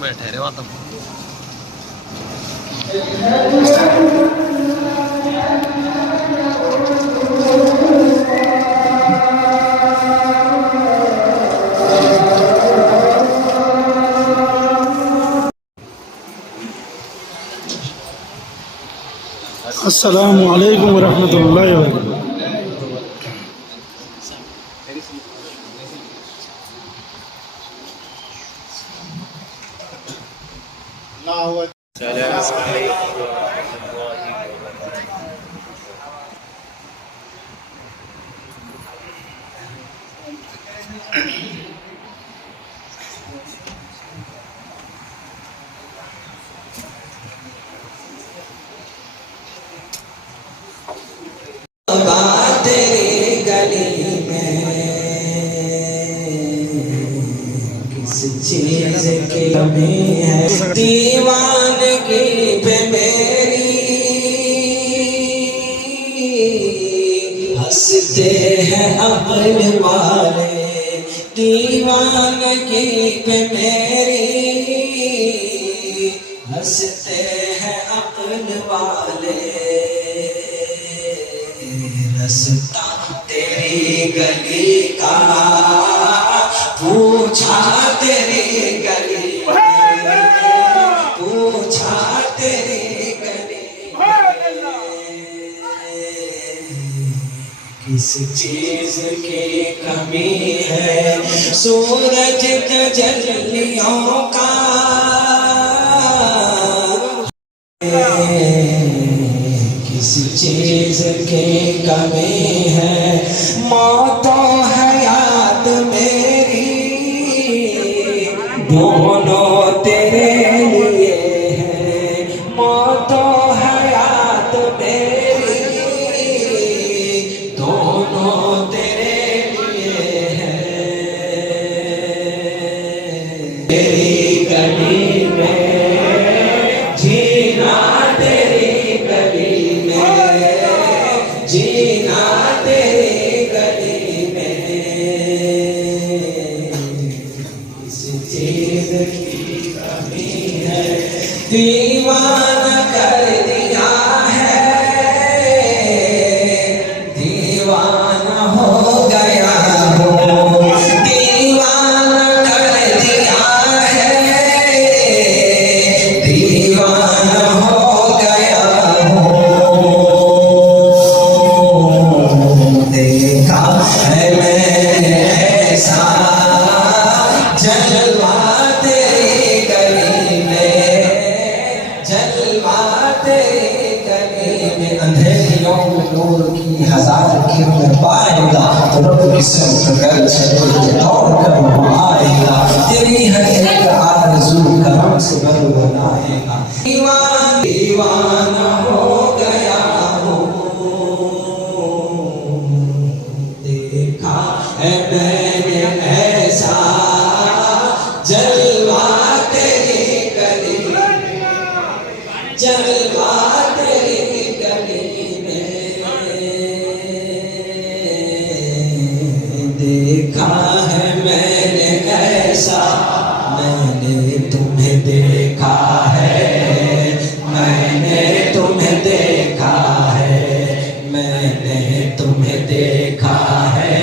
میں ٹھہرے ہوا تھا. السلام علیکم ورحمۃ اللہ وبرکاتہ. تیری گلی میں کس چیز کی کمی ہے دیوانگی پہ میری ہنستے ہیں عقل والے دیوانگی پہ میری ہنستے ہیں عقل والے رستہ تیری گلی کا پوچھا تیری گلی پوچھا تیری گلی کس چیز کی کمی ہے سورج تجلیوں کا کس چیز کی کمی ہے موت و حیات میری دونوں تیرے لیے ہے موت و حیات میری دونوں تیرے لیے ہے تیری گلی میں جینا تیری گلی میں جینا تیری گلی میں کس چیز کی کمی ہے دیوانہ کر دیا ہے دیوانہ ہو گیا ہو دیوانہ کر دیا ہے دیوانہ ہو گیا ہو دیکھا ہے میں نے ایسا جلوہ تیری گلی میں جلوہ تیری گلی میں اندھیریوں میں نور کی ہزار کرن پائے گا رب کی سمت کر چلے دوڑ کر وہ آئے گا تیری ہر ایک آرزو کرم سے بر بنائے گا دیوانہ ہو گیا ہو دیکھا ہے میں نے ایسا جلوہ تیری گلی جلوہ تیری گلی میں دیکھا ہے میں نے ایسا میں نے تمہیں دیکھا ہے میں نے تمہیں دیکھا ہے میں نے تمہیں دیکھا ہے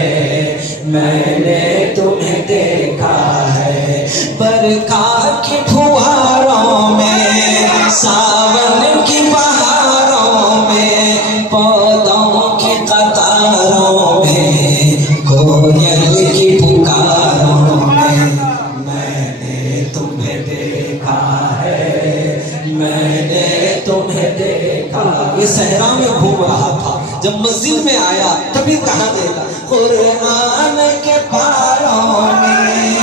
میں نے تمہیں دیکھا ہے برکھا کی پھواروں میں ساون کی بہاروں میں پودوں کی قطاروں میں کوئل کی پکاروں میں نے تمہیں دیکھا ہے میں نے تمہیں دیکھا یہ صحرا میں گھوم رہا تھا جب مسجد میں آیا تبھی کہا دیکھا قرآن کے پاروں میں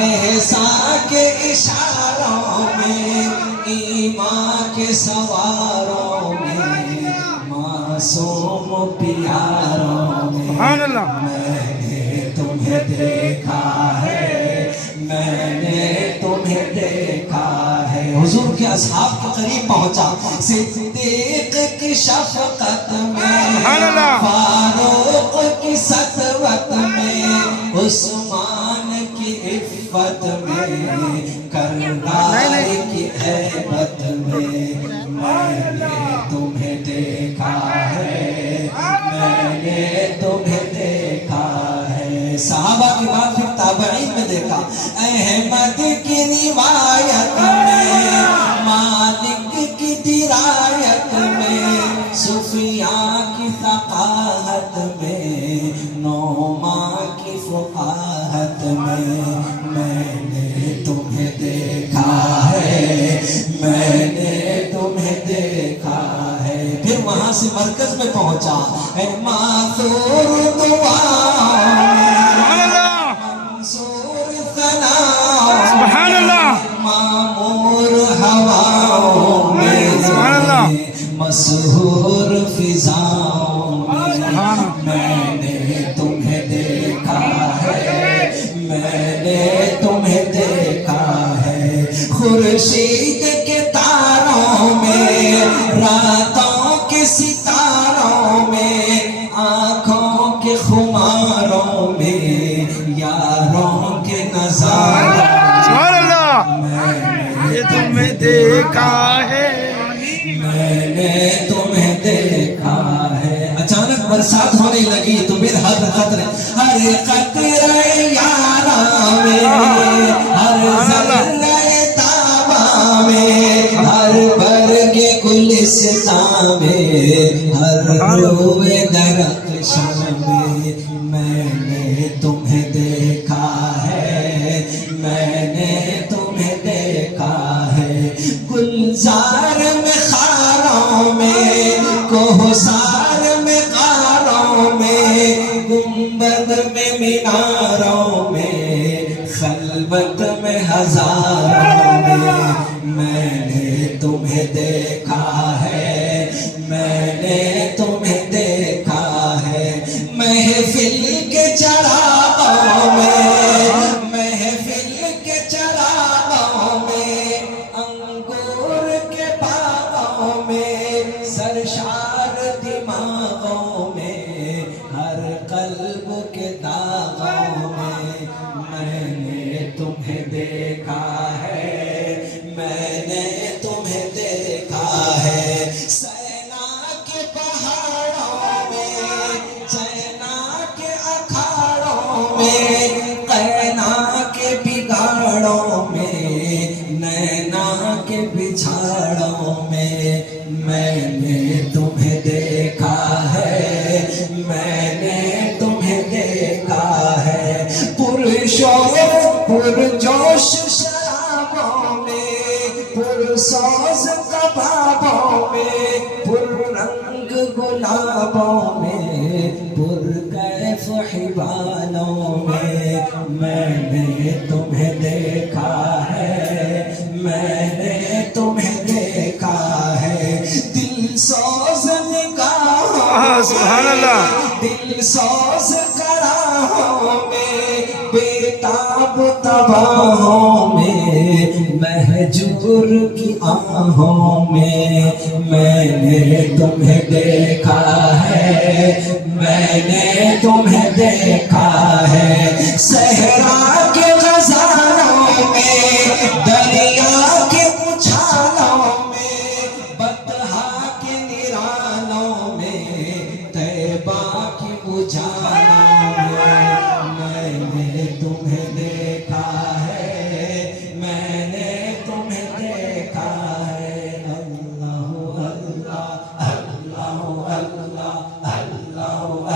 احسان کے اشاروں میں ایمان کے سواروں میں معصوم پیاروں میں میں نے تمہیں دیکھا ہے میں نے تمہیں دیکھا ہے حضور کے اصحاب کے قریب پہنچا صدیق کی شفقت میں فاروق کی سطوت میں عثمان کی عفت میں کربلا احمد کی روایت میں، مالک کی درایت میں، سفیاں کی ثقافت میں، نعمان کی فقاہت میں نے تمہیں دیکھا ہے، میں نے تمہیں دیکھا ہے۔ پھر وہاں سے مرکز میں پہنچا، اے معصور دعا منصور ثنا، سبحان اللہ، معمور ہواؤں میں، مسحور فضاؤں میں نے تمہیں دیکھا ہے، میں نے تمہیں دیکھا ہے۔ خورشید کے تاروں میں، راتوں کے ستاروں میں، آنکھوں کے خماروں میں، یاروں کے نظاروں سبحان اللہ، میں یہ تمہیں دیکھا ہے، میں نے تمہیں دیکھا ہے۔ اچانک برسات ہونے لگی تو بالحد قطرے، ہر قطرے یاراں میں، ہر ذرے تاباں میں، ہر برگ گلستاں میں، ہر روئے درخشاں میں نے تمہیں دیکھا ہے، میں نے تمہیں دیکھا ہے۔ گلزار میں خاروں میں، کوہسار میں غاروں میں، گنبد میں میناروں میں، خلوت میں ہزاروں میں نے تمہیں دیکھا ہے، میں نے تمہیں دیکھا ہے۔ محفل کے چراغوں میں، محفل کے چراغوں میں، انگور کے باغوں میں، سرشار دماغوں میں، ہر قلب کے داغوں میں نے تمہیں دیکھا ہے، میں نے تمہیں دیکھا ہے۔ سینا کے پہاڑوں میں، چینا کے اکھاڑوں میں، قینا کے بگاڑوں میں، نینا کے بچھاڑوں میں نے تمہیں دیکھا ہے، میں نے تمہیں دیکھا ہے۔ پرشور پرجوش شرابوں میں، پرسوز کبابوں میں، پررنگ گلابوں میں، پرکیف حبالوں میں نے تمہیں دیکھا ہے، میں نے تمہیں دیکھا ہے۔ دل سوز نگاہوں سبحان اللہ، دل سوز گراہوں میں، بیتاب تباہوں میں، مہجور کی آہوں میں نے تمہیں دیکھا ہے، میں نے تمہیں دیکھا ہے۔ صحرا کے غزالوں میں، دریا کے اچھالوں میں، بطحا کے نرانوں میں، طیبہ کی اجالوں میں نے تمہیں دیکھا ہے، میں نے تمہیں دیکھا ہے۔ اللہ اللہ اللہ اللہ اللہ اللہ اللہ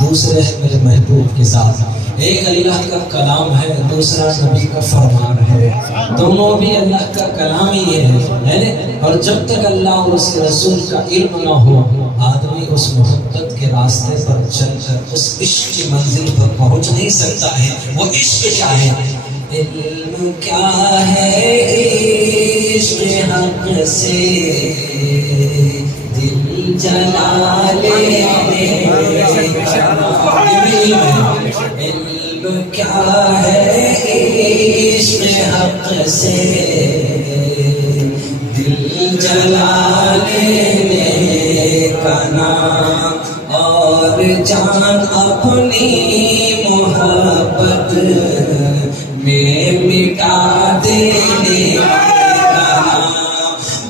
دوسرے میرے محبوب کے ساتھ، ایک اللہ کا کلام ہے، دوسرا نبی کا فرمان ہے، دونوں بھی اللہ کا کلام ہی ہے۔ اور جب تک اللہ اور اس کے رسول کا علم نہ ہو، آدمی اس محبت کے راستے پر چل کر اس عشق کی منزل پر پہنچ نہیں سکتا ہے۔ وہ عشق کیا ہے؟ علم کیا ہے عشق حق سے، دل جلا لینے علم کیا ہے عشق حق سے دل جلا لینے کا نام اور جان اپنی محبت میں مٹا دینے کا نام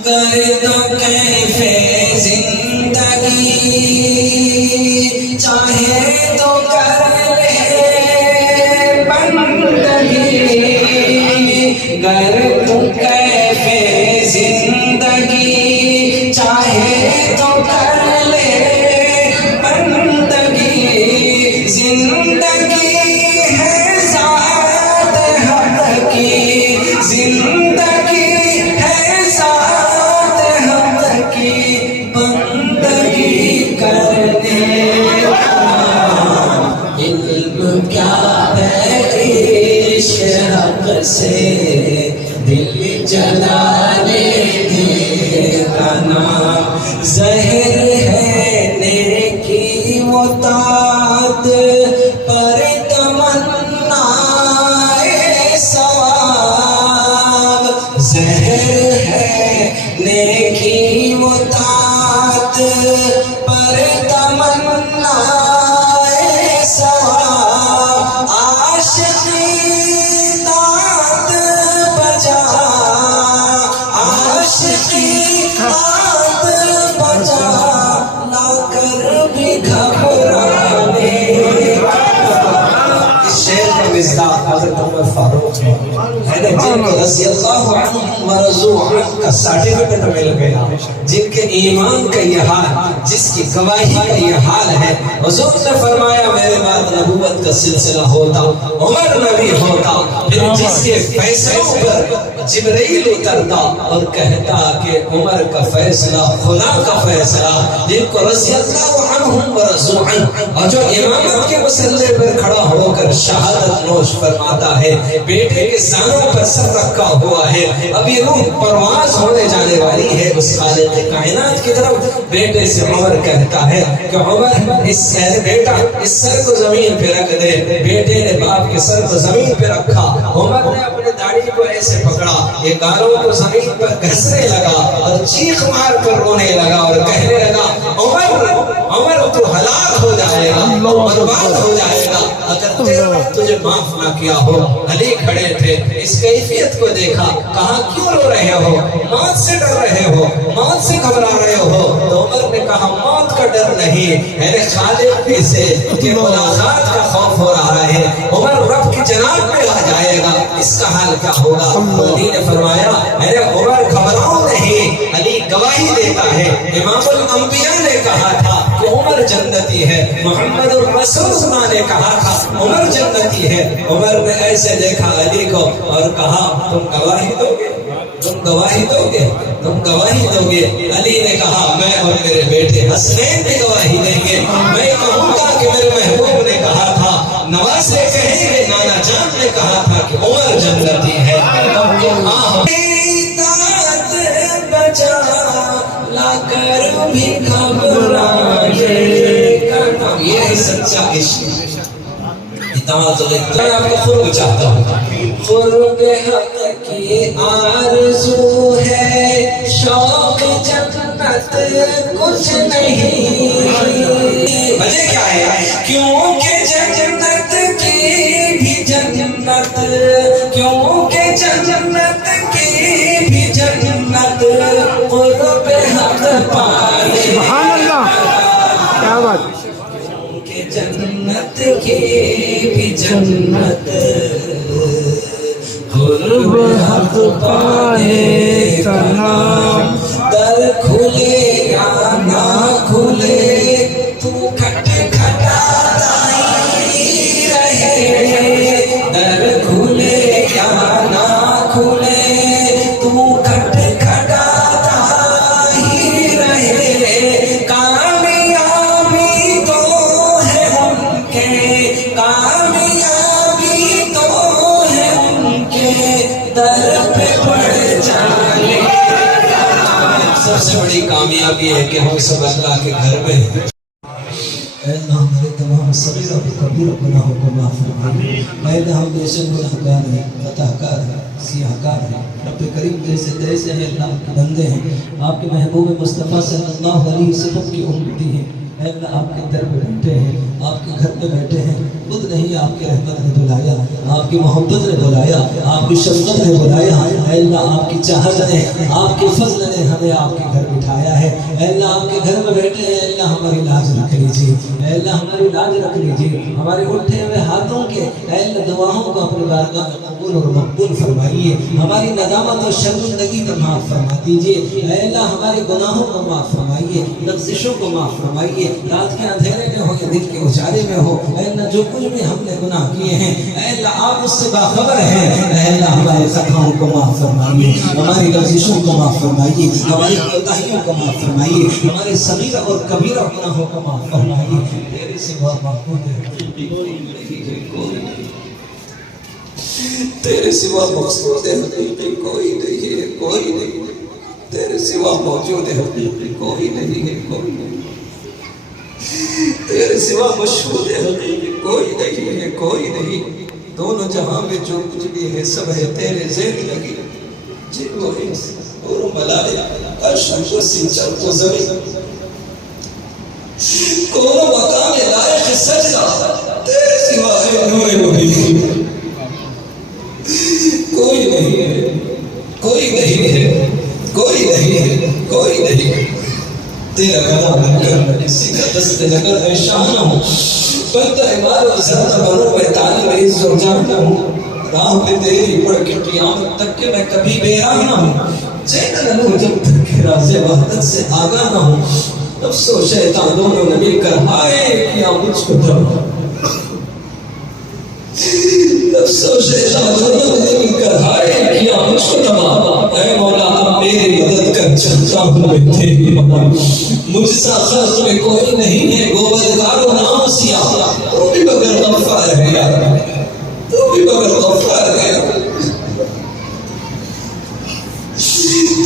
گرد کیف زندگی چاہے تو کر لے بندگی گرد کیف زندگی چاہے تو کر لے بندگی زندگی ہے ذات حق کی زندگی ہے ذات حق کی بندگی کرنے کا علم کیا ہے عشق حق سے دل جلا لینے کا نام زہر ہے نیکی متعد پر تمنا ثواب زہر ہے نیکی متعد پر تمنا ثواب عاشقی داد بجا عاشقی داد بجا لا کر بھی گھبرانے اس شعر میں مصداق حضرت عمر فاروق ہے جن کو رضی اللہ عنہ ورضوا عنہ کا سرٹیفکیٹ مل گیا جن کے ایمان کا یہ حال جس کی گواہی کا یہ حال ہے حضور نے فرمایا میرے بعد نبوت کا سلسلہ ہوتا عمر نبی ہوتا پھر جس کے فیصلوں پر جبرائیل اترتا اور کہتا کہ عمر کا فیصلہ خدا کا فیصلہ جن کو رضی اللہ عنہ ورضوا عنہ اور جو امامت کے مسئلے پر کھڑا ہو کر شہادت نوش فرماتا ہے بیٹے کے سانوں پر سر رکھا ہوا ہے ابھی روح پرواز ہونے جانے والی ہے اس خالق کائنات کی طرف بیٹے سے عمر کہتا ہے کہ عمر اس بیٹا اس سر کو زمین پہ رکھ دے بیٹے نے باپ کے سر کو زمین پہ رکھا عمر نے اپنے داڑھی کو ایسے پکڑا یہ گالوں کو زمین پر گھسنے لگا اور چیخ مار کر رونے لگا اور کہنے لگا عمر تو ہلاک ہو جائے گا برباد ہو جائے گا اگر تیرا تجھے معاف نہ کیا ہو علی کھڑے تھے اس کیفیت کو دیکھا کہا کیوں رو رہے ہو موت سے ڈر رہے ہو موت سے گھبرا رہے ہو تو عمر نے کہا موت کا ڈر نہیں میرے خالق ہی سے کہ ملاقات کا خوف ہو رہا ہے عمر رب کی جناب میں آ جائے گا اس کا حال کیا ہوگا علی نے فرمایا میرے عمر گھبراؤ نہیں علی گواہی دیتا ہے امام الانبیاء نے کہا تھا کہ عمر جنتی ہے محمد الرسول اللہ نے کہا تھا عمر جنتی ہے عمر نے ایسے دیکھا علی کو اور کہا تم گواہی دو گے تم گواہی دو گے تم گواہی دو گے علی نے کہا میں اور میرے بیٹے حسنین بھی گواہی دیں گے میں کہوں گا کہ میرے محبوب نے کہا تھا نواسے کہیں گے نانا جان نے کہا تھا کہ عمر جنتی ہے بچا لا کر بھی گھبرانے کا نام یہ ہے سچا عشق میں آپ کو قرب چاہتا ہوں قرب حق کی آرزو ہے شوق جنت کچھ نہیں وجہ کیا ہے کیونکہ جنت کی بھی جنت کیونکہ جنت کی بھی جنت قرب حق پانے سبحان اللہ کیا بات جنت کی بھی جنت قرب حق پانے کا نام در کھلے یا نہ کھلے تو کھٹ کھٹاتا ہی رہے در کھلے یا نہ کھلے تو کھٹ کھٹاتا ہی رہے کامیابی تو کامیابی تو ہے ان کے در پہ پڑ جانے سب سے سے بڑی کامیابی ہے کہ ہم سب اللہ کے گھر میں ہیں۔ اے اللہ ہمارے تمام صغیر و کبیر گناہوں کو معاف فرما۔ اے اللہ ہم بے شک گناہگار ہیں، خطا کار ہیں، سیاہ کار ہیں۔ رب کریم جیسے تیسے ہیں اللہ کے بندے ہیں، آپ کے محبوب مصطفیٰ صلی اللہ علیہ وسلم کی امتی ہیں۔ اے اللہ آپ کے در پہ بیٹھے ہیں، آپ کے گھر پہ بیٹھے ہیں، خود نہیں آپ کی رحمت نے بلایا، آپ کی محبت نے بلایا، آپ کی شفقت نے بلایا۔ اے اللہ آپ کی چاہت نے، آپ کے فضل نے ہمیں آپ کے گھر بٹھایا ہے۔ اے اللہ آپ کے گھر میں بیٹھے ہیں، اے اللہ ہماری لاج رکھ لیجیے، اے اللہ ہماری لاج رکھ لیجیے، ہمارے اٹھے ہوئے ہاتھوں کے اے اللہ دعاؤں کو اپنے بارگاہ میں قبول اور مقبول فرمائیے، ہماری ندامت اور شرمندگی کو معاف فرما دیجیے۔ اے اللہ ہمارے گناہوں کو معاف فرمائیے، لغزشوں کو معاف فرمائیے، رات کے اندھیرے میں ہو یا دن کے اجالے میں ہو۔ اے اللہ جو کچھ بھی ہم نے گناہ کیے ہیں اے اللہ آپ اس سے باخبر ہیں۔ اے اللہ ہمارے خطاؤں کو معاف فرمائیے، ہماری لغزشوں کو معاف فرمائیے، ہماری کوتاہیوں کو معاف فرمائیے، ہمارے صغیرہ اور کبیرہ گناہوں کو معاف فرمائیے۔ تیرے سوا معبود حقیقی کوئی نہیں ہے، کوئی نہیں، تیرے سوا مقصود حقیقی کوئی نہیں ہے، کوئی نہیں، تیرے سوا موجود حقیقی کوئی نہیں ہے، کوئی نہیں، تیرے سوا مشہود حقیقی کوئی نہیں ہے، کوئی نہیں۔ دونوں جہاں میں جو کچھ بھی ہے سب ہے تیرے زیر لگی، جن و انس اور ملائکہ عرش و کرسی چرخ و زمین، کون مقام لائق سجدہ تیرے سوا ہے نور مبین، کوئی نہیں ہے، کوئی نہیں ہے، کوئی نہیں ہے، کوئی نہیں ہے۔ تیرا گدا بن کر میں کسی کا دست نگر ہے شاہ نہ ہوں، بندہ عمال و زرد بنو میں طالب عز و جان نہ ہوں، راہ پہ تیری پڑھ کے قیامت تک کہ میں کبھی بے راہ نہ ہوں، چین نہ لوں جب تک کہ راز وحدت سے آگاہ نہ ہوں۔ نفس و شیطان دونوں نے مل کر ہائے کیا مجھ کو تباہ، نفس و شیطان دونوں نے مل کر ہائے کیا مجھ کو تباہ۔ اے مولا اب میری مدد کر، چلتا ہوں میں تیری مدد، مجھ سا خلق میں کوئی نہیں ہے، گوبدگار و نام سیاہ، تو بھی مگر غفار ہے یار، تو بھی مگر غفار ہے،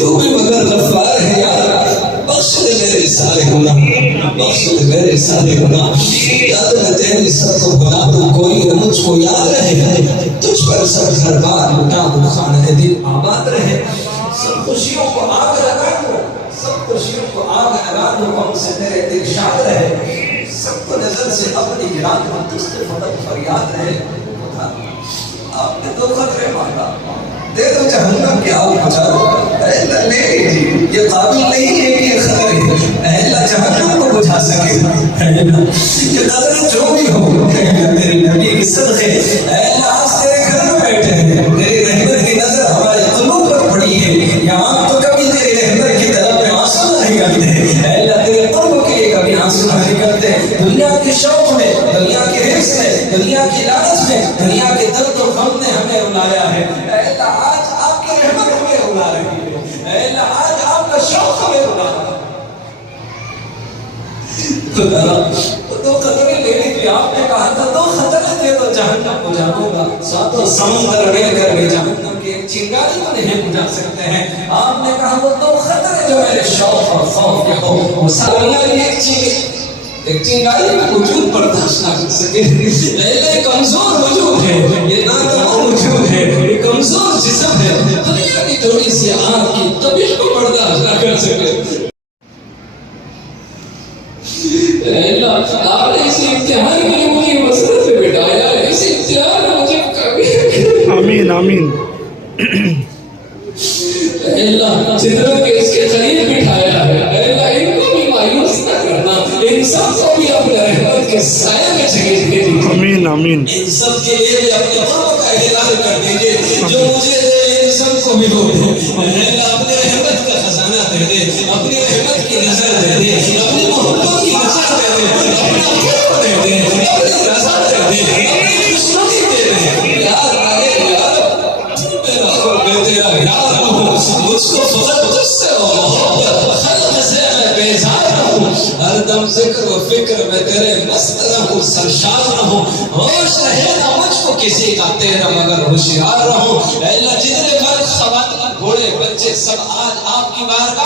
تو بھی مگر غفار ہے یار۔ بخش دے میرے سارے گناہ، بخش دے میرے سارے گناہ، یاد میں تیری سب کو بنا دوں، کوئی نہ مجھ کو یاد رہے، تجھ پر سب گھر بار لٹا دوں، خانہ دل آباد رہے، سب خوشیوں کو آگ لگا دوں، سب خوشیوں کو آگ لگا دوں، ہم سے تیرے دل شاد رہے، سب کو نظر سے اپنی گران میں تجھ سے فضل فریاد رہے۔ آپ نے تو خطرے مانگا، دے دو جہنم کی آگ بجھا دو، اے اللہ لے لیجیے، یہ قابل نہیں ہے کہ یہ خطرے، اے اللہ جہنم کو بجھا سکے، اے اللہ یہ قدر جو بھی ہو، اے اللہ تیرے نبی کی صدقے، اے اللہ آج تیرے گھر میں بیٹھے ہیں، تیری رحمت کی نظر ہمارے قلوب پر پڑی ہے، یہاں تو کبھی تیری رحمت کی طرف میں آنسو نہیں کرتے، اے اللہ تیرے قرب کے لیے کبھی آنسو نہیں کرتے، دنیا کے شوق میں، دنیا کے حرص میں، دنیا کی لالچ میں، دنیا کے درد و غم نے ہمیں رلایا ہے، اے اللہ آج آپ کی رحمت ہمیں رلا رہی ہے، اے اللہ آج آپ کا شوق ہمیں رلا رہا ہے۔ تو دو خطرے لے لیجیے، آپ نے کہا تھا دو خطرے دے دو جہنم کو جانوں گا، ساتوں سمندر مل کر بھی جہنم کی ایک چنگاری کو نہیں بجھا سکتے ہیں۔ آپ نے کہا وہ دو خطرے جو میرے شوق اور خوف کے ہو، وہ سارے ایک چنگاری کا وجود برداشت نہ کر سکے، یہ کمزور وجود ہے، یہ ناتواں وجود ہے، یہ کمزور جسم ہے، دنیا کی تھوڑی سی آگ کی تبیش کو برداشت نہ کر سکے۔ آپ نے اسی امتحان کے لیے مجھے مسرت پہ بٹھایا ہے، اسی امتحان میں مجھے کبھی آمین آمین۔ اللہ جتنا کہ اس کے قریب بٹھایا ہے، اللہ ان کو بھی مایوس نہ کرنا، ان سب کو بھی اپنے رحمت کے سائے میں جگہ دے دیجیے۔ آمین آمین۔ ان سب کے لیے بھی اپنے قرب کا اعلان کر دیجیے، جو مجھے دے ان سب کو بھی دو دے، اللہ اپنے رحمت کا خزانہ دے دے، اپنی رحمت کی نظر دے دے، اپنی محبت کی نظر دے دے، اپنا قرب دے دے، اپنی رضا دے دے، اپنی خوشنودی دے دے۔ یار آئے یار میرا قرب تیرا یار ہوں، مجھ کو فقط تجھ سے ہو محبت، خلق سے میں بیزار ہوں، ہر دم ذکر و فکر میں تیرے مست رہوں، سرشار رہوں، ہوش رہے نہ مجھ کو کسی کا تیرا مگر ہوشیار رہوں۔ اے اللہ جتنے مرد خواتین گھوڑے بچے سب آج آپ کی بارگاہ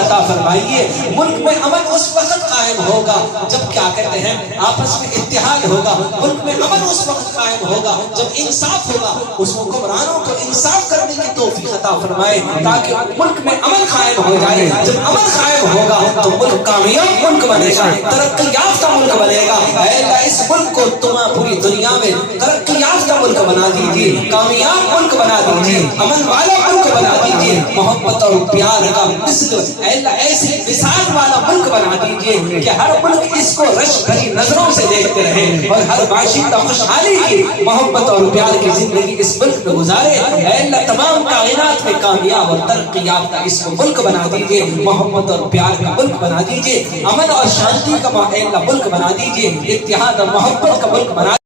عطا فرمائیے. ملک میں امن اس وقت قائم ہوگا جب کیا کہتے ہیں آپس میں اتحاد ہوگا. ملک میں امن اس وقت قائم ہوگا جب انصاف ہوگا. اس حکمرانوں کو انصاف کرنے کی توفیق عطا فرمائے تاکہ ملک میں امن قائم ہو جائے. جب امن قائم ہوگا تو ملک کامیاب ملک بنے گا, ترقی یافتہ ملک بنے گا. اے اللہ اس ملک کو تم پوری دنیا میں ترقی یافتہ ملک بنا دیجیے, کامیاب ملک بنا دیجیے, امن والا ملک بنا دیجیے, محبت اور پیار کا مثل اے اللہ ایسی مثال والا ملک بنا دیجیے کہ ہر ملک اس کو رش بھری نظروں سے دیکھتے رہے اور ہر باشندہ خوشحالی کی, محبت اور پیار کی زندگی اس ملک میں گزارے. اے اللہ تمام کائنات میں کامیاب اور ترقی یافتہ اس کو ملک بنا دیجیے, محبت اور پیار کا ملک بنا دیجیے, امن اور شانتی کا اے اللہ ملک بنا دیجیے, اتحاد اور محبت کا ملک بنا دیجیے.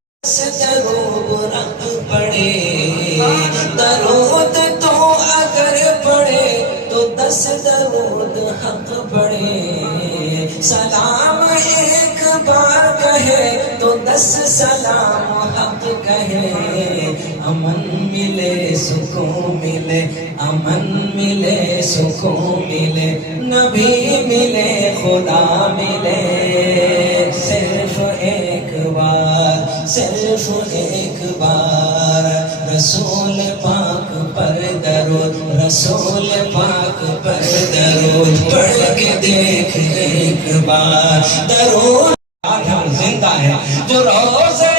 درود تو اگر پڑھے تو 10 درود حق پڑھے, سلام ایک بار کہے تو 10 سلام حق کہے. امن ملے سکون ملے, امن ملے سکون ملے, نبی ملے خدا ملے. صرف ایک بار, صرف ایک بار رسول پاک پر درود, رسول پاک پر درود پڑھ کے دیکھ ایک بار. درود زندہ ہے جو روزے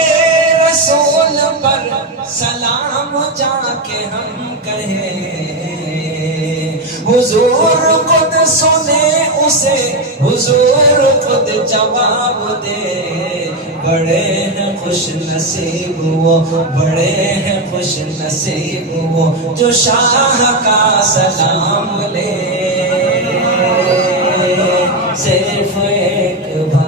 رسول پر سلام جا کے ہم کہیں, حضور خود سنے اسے, حضور خود جواب دے. بڑے ہیں خوش نصیب وہ, بڑے ہیں خوش نصیب وہ جو شاہ کا سلام لے. صرف ایک بار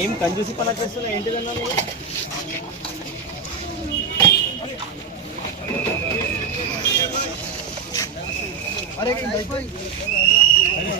ఏం కంజూసి పని చేస్తున్నా ఏంటిదన్నా అరే